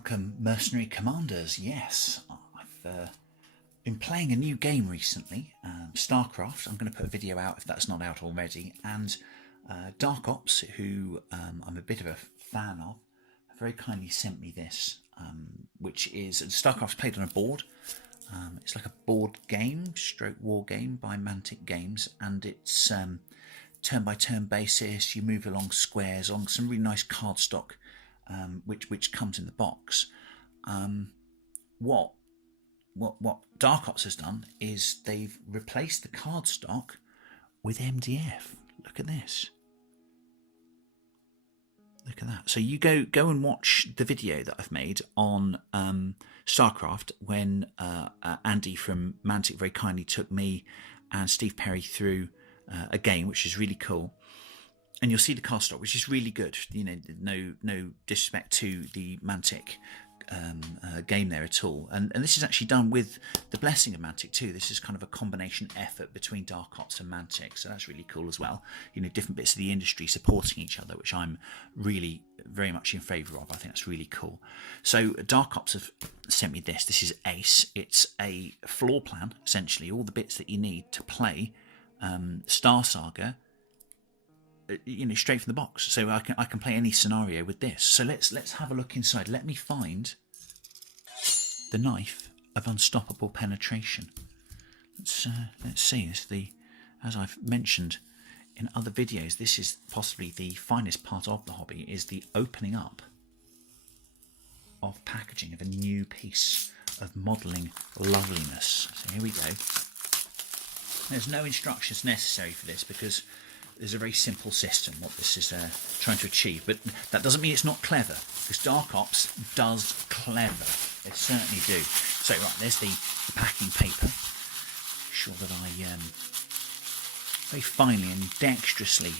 Welcome, mercenary commanders. Yes, I've been playing a new game recently, StarCraft. I'm going to put a video out if that's not out already. And Darkops, who I'm a bit of a fan of, very kindly sent me this, which is StarCraft's played on a board. It's like a board game, stroke war game by Mantic Games, and it's turn-by-turn basis. You move along squares on some really nice cardstock, which comes in the box. What Darkops has done is they've replaced the cardstock with MDF. Look at this. Look at that. So you go and watch the video that I've made on StarCraft when Andy from Mantic very kindly took me and Steve Perry through a game, which is really cool. And you'll see the cardstock, which is really good. You know, no disrespect to the Mantic game there at all. And this is actually done with the blessing of Mantic too. This is kind of a combination effort between Darkops and Mantic, so that's really cool as well. You know, different bits of the industry supporting each other, which I'm really very much in favour of. I think that's really cool. So Darkops have sent me this. This is Ace. It's a floor plan, essentially, all the bits that you need to play Star Saga. You know, straight from the box, so I can play any scenario with this. So let's have a look inside. Let me find the knife of unstoppable penetration. Let's see. This as I've mentioned in other videos, this is possibly the finest part of the hobby, is the opening up of packaging of a new piece of modelling loveliness. So here we go. There's no instructions necessary for this because there's a very simple system what this is trying to achieve, but that doesn't mean it's not clever, because Darkops does clever. They certainly do. So right, there's the packing paper. Sure that I very finely and dexterously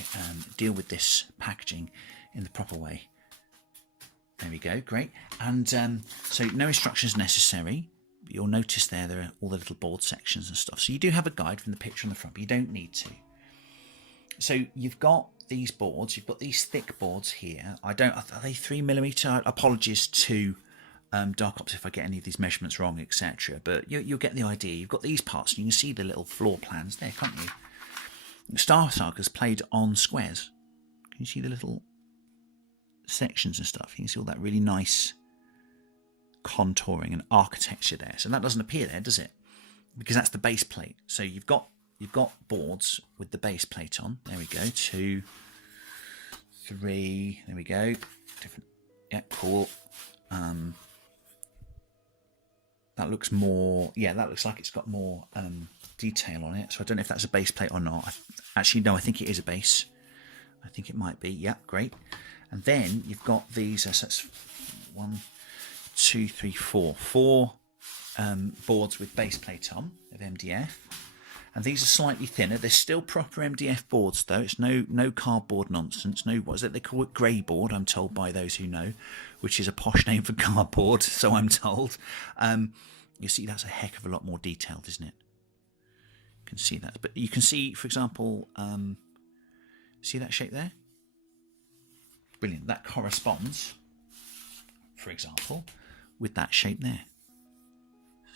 deal with this packaging in the proper way. There we go, great. And so no instructions necessary. You'll notice there are all the little board sections and stuff. So you do have a guide from the picture on the front, but you don't need to. So you've got these boards, you've got these thick boards here. Are they 3mm? Apologies to Darkops if I get any of these measurements wrong, etc. But you'll get the idea. You've got these parts, and you can see the little floor plans there, can't you? Star Saga's played on squares. Can you see the little sections and stuff? You can see all that really nice contouring and architecture there. So that doesn't appear there, does it? Because that's the base plate. So you've got boards with the base plate on. There we go. 2, 3. There we go. Different. Yeah, cool. That looks more. Yeah, that looks like it's got more detail on it. So I don't know if that's a base plate or not. Actually, no. I think it is a base. I think it might be. Yeah, great. And then you've got these. So that's 1, 2, 3, 4. 4 boards with base plate on of MDF. And these are slightly thinner. They're still proper MDF boards, though. It's no cardboard nonsense. No, what is it? They call it grey board, I'm told by those who know, which is a posh name for cardboard, so I'm told. You see, that's a heck of a lot more detailed, isn't it? You can see that. But you can see, for example, see that shape there? Brilliant. That corresponds, for example, with that shape there.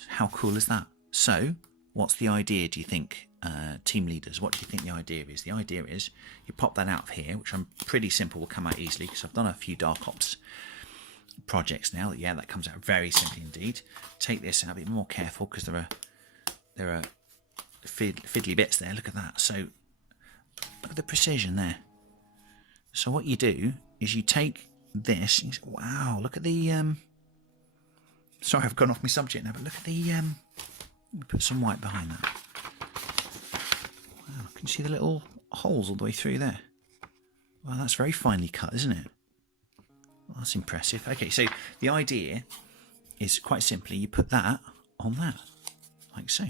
How cool is that? So what's the idea, do you think, team leaders? What do you think the idea is? The idea is you pop that out of here, which I'm pretty simple, will come out easily because I've done a few Darkops projects now. Yeah, that comes out very simply indeed. Take this out, be more careful because there are fiddly bits there. Look at that. So look at the precision there. So what you do is you take this. And you say, wow, look at the. Sorry, I've gone off my subject now, but look at the. Put some white behind that. Wow, can you see the little holes all the way through there? Well, that's very finely cut, isn't it? Well, that's impressive. Okay, so the idea is quite simply you put that on that, like so.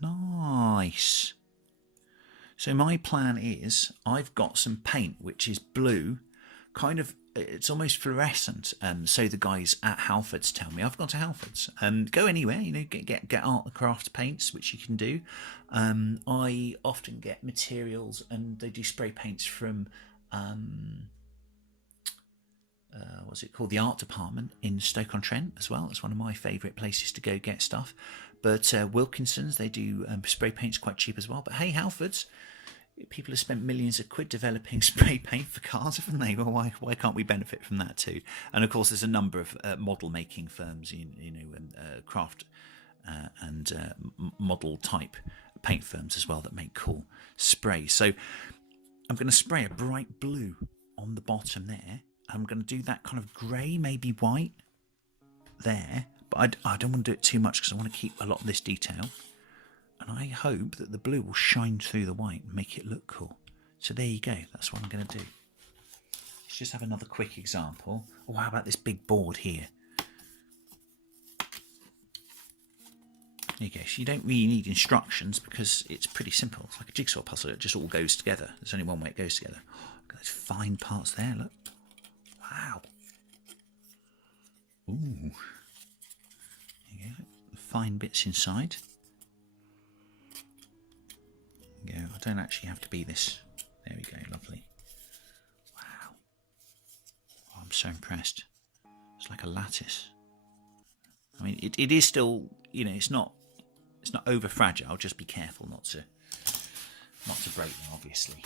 Nice. So my plan is I've got some paint which is blue, kind of. It's almost fluorescent, so the guys at Halfords tell me. I've gone to Halfords. Go anywhere, you know, get art and craft paints, which you can do. I often get materials, and they do spray paints from what's it called? The art department in Stoke-on-Trent as well. It's one of my favourite places to go get stuff. But Wilkinson's, they do spray paints quite cheap as well. But hey, Halfords, people have spent millions of quid developing spray paint for cars, haven't they? Well, why can't we benefit from that too? And of course, there's a number of model making firms, craft and model type paint firms as well that make cool sprays. So I'm going to spray a bright blue on the bottom there. I'm going to do that kind of grey, maybe white there. But I don't want to do it too much because I want to keep a lot of this detail. And I hope that the blue will shine through the white and make it look cool. So there you go. That's what I'm going to do. Let's just have another quick example. Oh, how about this big board here? There you go. So you don't really need instructions because it's pretty simple. It's like a jigsaw puzzle. It just all goes together. There's only one way it goes together. Oh, look at those fine parts there. Look. Wow. Ooh. There you go. The fine bits inside. There you go. I don't actually have to be this. There we go. Lovely. Wow. Oh, I'm so impressed. It's like a lattice. I mean, it is still, it's not over fragile. Just be careful not to break them, obviously.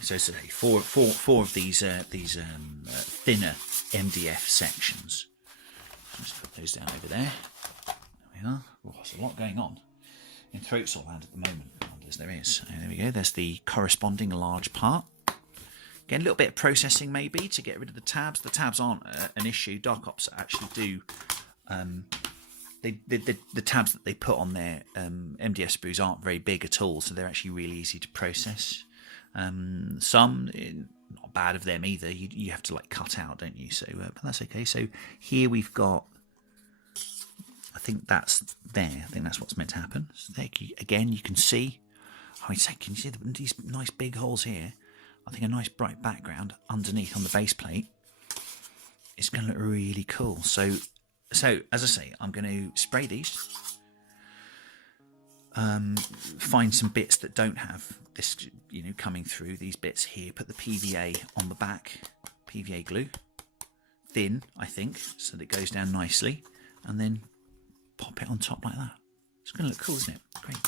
So today, four of these thinner MDF sections. Let's put those down over there. There we are. Oh, there's a lot going on in Throat Saw Land at the moment. As there is. There we go. There's the corresponding large part. Again, a little bit of processing maybe to get rid of the tabs. The tabs aren't an issue. Darkops actually do. The tabs that they put on their MDF sprues aren't very big at all, so they're actually really easy to process. Some, not bad of them either. You have to like cut out, don't you? So, but that's okay. So here we've got. I think that's there. I think that's what's meant to happen. So there, again, you can see. I mean, can you see these nice big holes here? I think a nice bright background underneath on the base plate. It's going to look really cool. So as I say, I'm going to spray these. Find some bits that don't have this, coming through. These bits here. Put the PVA on the back. PVA glue. Thin, I think, so that it goes down nicely. And then pop it on top like that. It's going to look cool, isn't it? Great.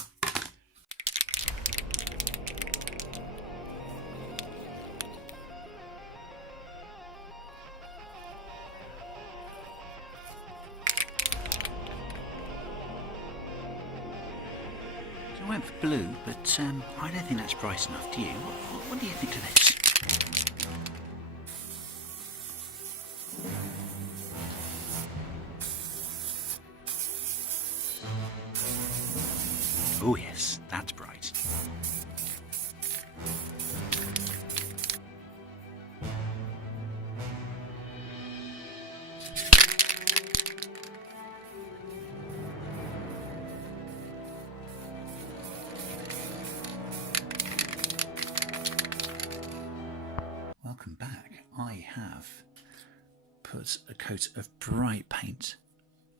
I went for blue, but I don't think that's bright enough, do you? What do you think of this? Oh yes, that's bright. Welcome back. I have put a coat of bright paint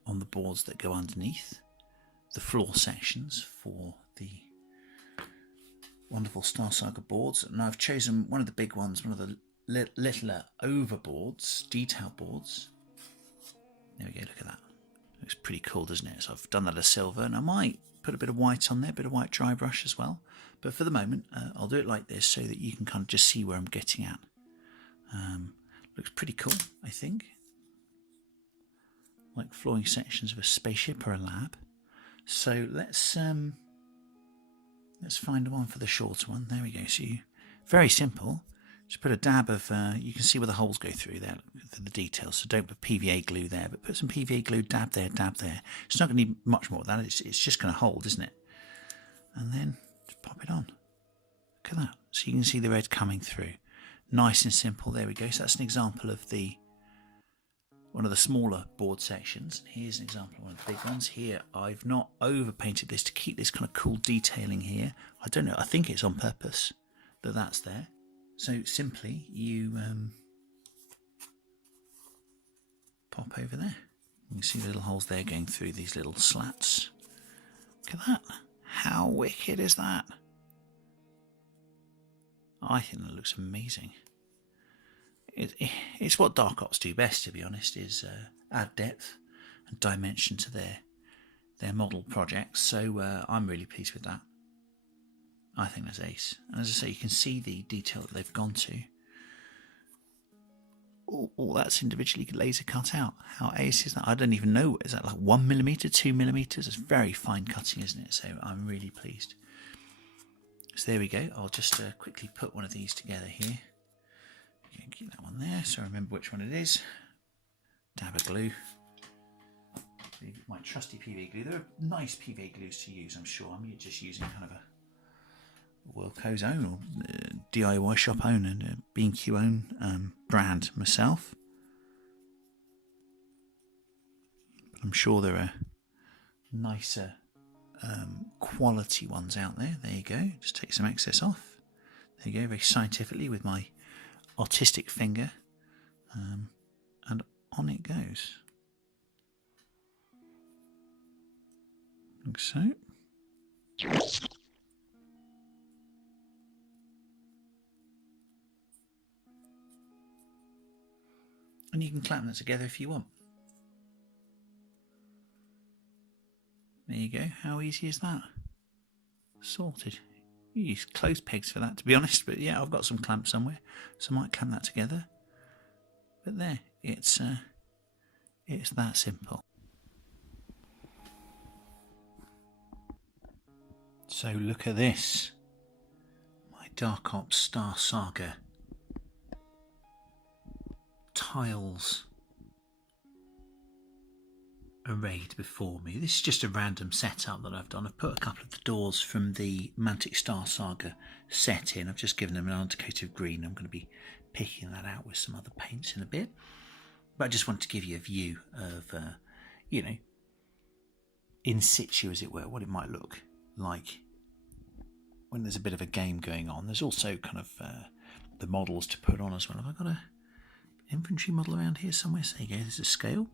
on the boards that go underneath the floor sections for the wonderful Star Saga boards, and I've chosen one of the big ones, one of the littler overboards, detail boards. There we go, look at that. Looks pretty cool, doesn't it? So I've done that as silver, and I might put a bit of white on there, a bit of white dry brush as well. But for the moment, I'll do it like this so that you can kind of just see where I'm getting at. Looks pretty cool, I think. Like flooring sections of a spaceship or a lab. So let's find one for the shorter one. There we go. So very simple. Just put a dab of, you can see where the holes go through there, the details. So don't put PVA glue there, but put some PVA glue, dab there, dab there. It's not going to need much more of that. It's just going to hold, isn't it? And then just pop it on. Look at that. So you can see the red coming through. Nice and simple. There we go. So that's an example of one of the smaller board sections. Here's an example of one of the big ones. Here, I've not overpainted this to keep this kind of cool detailing here. I don't know. I think it's on purpose that that's there. So simply, you pop over there. You can see the little holes there going through these little slats. Look at that. How wicked is that? I think that looks amazing. it's what Darkops do best, to be honest, is add depth and dimension to their model projects. So I'm really pleased with that. I think that's ace. And as I say, you can see the detail that they've gone to. All that's individually laser cut out. How ace is that? I don't even know. Is that like 1mm, 2mm? It's very fine cutting, isn't it? So I'm really pleased. So there we go. I'll just quickly put one of these together here. Keep that one there so I remember which one it is. Dab of glue. My trusty PVA glue. They're nice PVA glues to use, I'm sure. I'm just using kind of a Wilco's own or DIY shop own and B&Q own brand myself. But I'm sure there are nicer quality ones out there. There you go. Just take some excess off. There you go. Very scientifically with my artistic finger, and on it goes. Like so. And you can clamp that together if you want. There you go. How easy is that? Sorted. You use clothes pegs for that, to be honest, but yeah, I've got some clamps somewhere, so I might clamp that together. But there, it's that simple. So look at this. My Darkops Star Saga tiles arrayed before me. This is just a random setup that I've done. I've put a couple of the doors from the Mantic Star Saga set in. I've just given them an undercoat of green. I'm going to be picking that out with some other paints in a bit. But I just wanted to give you a view of, you know, in situ, as it were, what it might look like when there's a bit of a game going on. There's also kind of the models to put on as well. Have I got an infantry model around here somewhere? So there you go, there's a scale.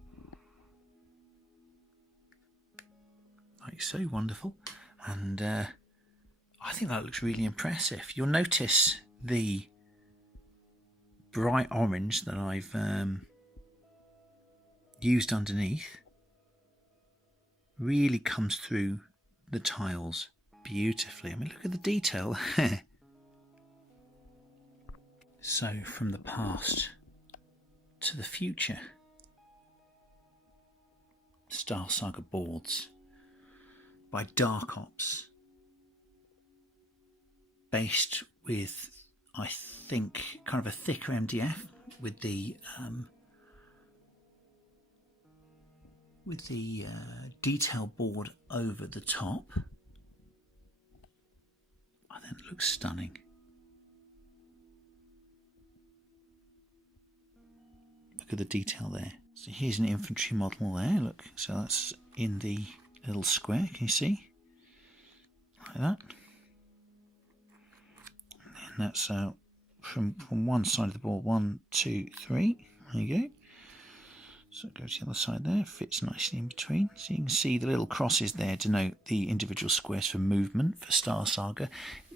Like so, wonderful. And I think that looks really impressive. You'll notice the bright orange that I've used underneath really comes through the tiles beautifully. I mean, look at the detail. So, from the past to the future. Star Saga boards by Darkops, based with, I think, kind of a thicker MDF with the detail board over the top. I think it looks stunning. Look at the detail there. So here's an infantry model there, look. So that's in the little square, can you see? Like that. And that's from one side of the board, 1, 2, 3. There you go. So it goes to the other side there, fits nicely in between. So you can see the little crosses there denote the individual squares for movement for Star Saga.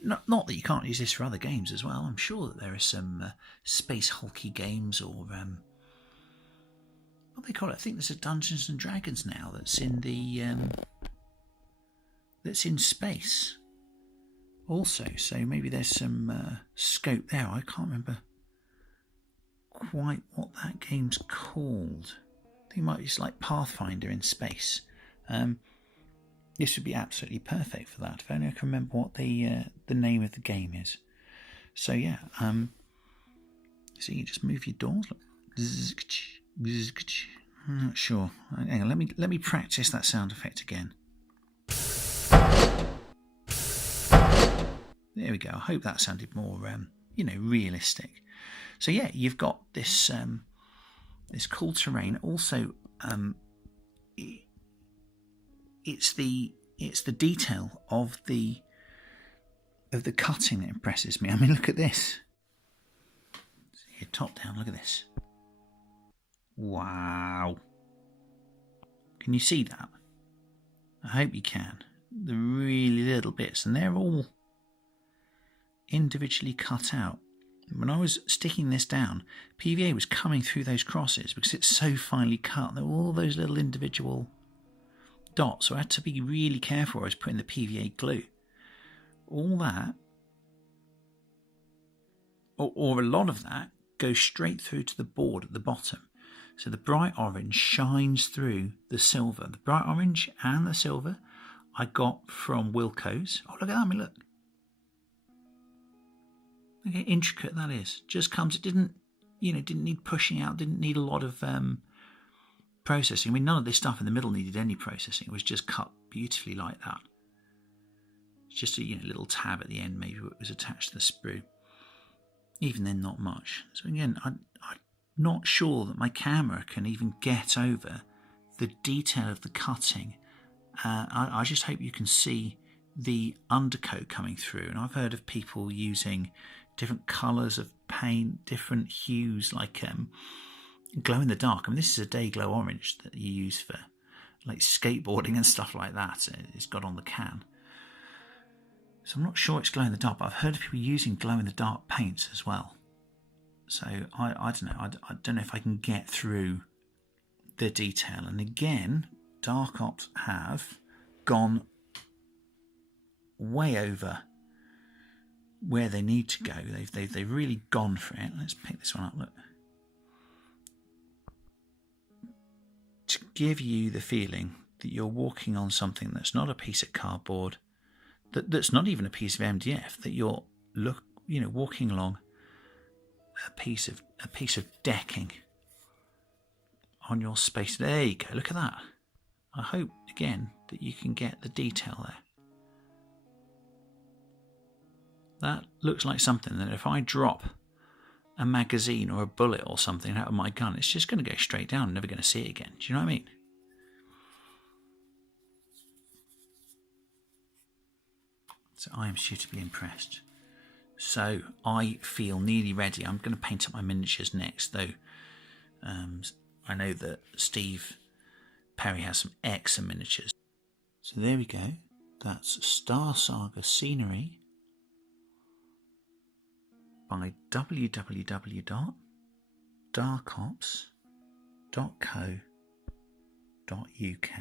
Not that you can't use this for other games as well. I'm sure that there are some space hulky games or what they call it. I think there's a Dungeons and Dragons now that's in the that's in space also. So maybe there's some scope there. I can't remember quite what that game's called. I think it might be just like Pathfinder in space. This would be absolutely perfect for that. If only I can remember what the name of the game is. So yeah, so you just move your doors. I'm not sure. Hang on, let me practice that sound effect again. There we go. I hope that sounded more, you know, realistic. So yeah, you've got this this cool terrain. Also, it's the detail of the cutting that impresses me. I mean, look at this. Here, top down. Look at this. Wow. Can you see that? I hope you can. The really little bits, and they're all individually cut out. When I was sticking this down, PVA was coming through those crosses because it's so finely cut. There were all those little individual dots, so I had to be really careful when I was putting the PVA glue. All that, or a lot of that, goes straight through to the board at the bottom. So the bright orange shines through the silver. The bright orange and the silver I got from Wilco's. Oh, look at that, I mean, look. Look how intricate that is. Just comes, it didn't need pushing out, didn't need a lot of processing. I mean, none of this stuff in the middle needed any processing. It was just cut beautifully like that. It's just a little tab at the end, maybe it was attached to the sprue. Even then, not much. So again, I'm not sure that my camera can even get over the detail of the cutting. I just hope you can see the undercoat coming through. And I've heard of people using different colours of paint, different hues, like glow in the dark. I mean, this is a day glow orange that you use for like skateboarding and stuff like that. It's got on the can. So I'm not sure it's glow in the dark, but I've heard of people using glow in the dark paints as well. So I don't know. I don't know if I can get through the detail. And again, Darkops have gone way over where they need to go. They've really gone for it. Let's pick this one up. Look, to give you the feeling that you're walking on something that's not a piece of cardboard, that's not even a piece of MDF, that you're walking along a piece of decking on your space. There you go. Look at that. I hope again that you can get the detail there. That looks like something that if I drop a magazine or a bullet or something out of my gun, it's just going to go straight down. I'm never going to see it again. Do you know what I mean? So I am suitably impressed. So I feel nearly ready. I'm going to paint up my miniatures next, though. I know that Steve Perry has some excellent miniatures. So there we go. That's Star Saga Scenery by www.darkops.co.uk.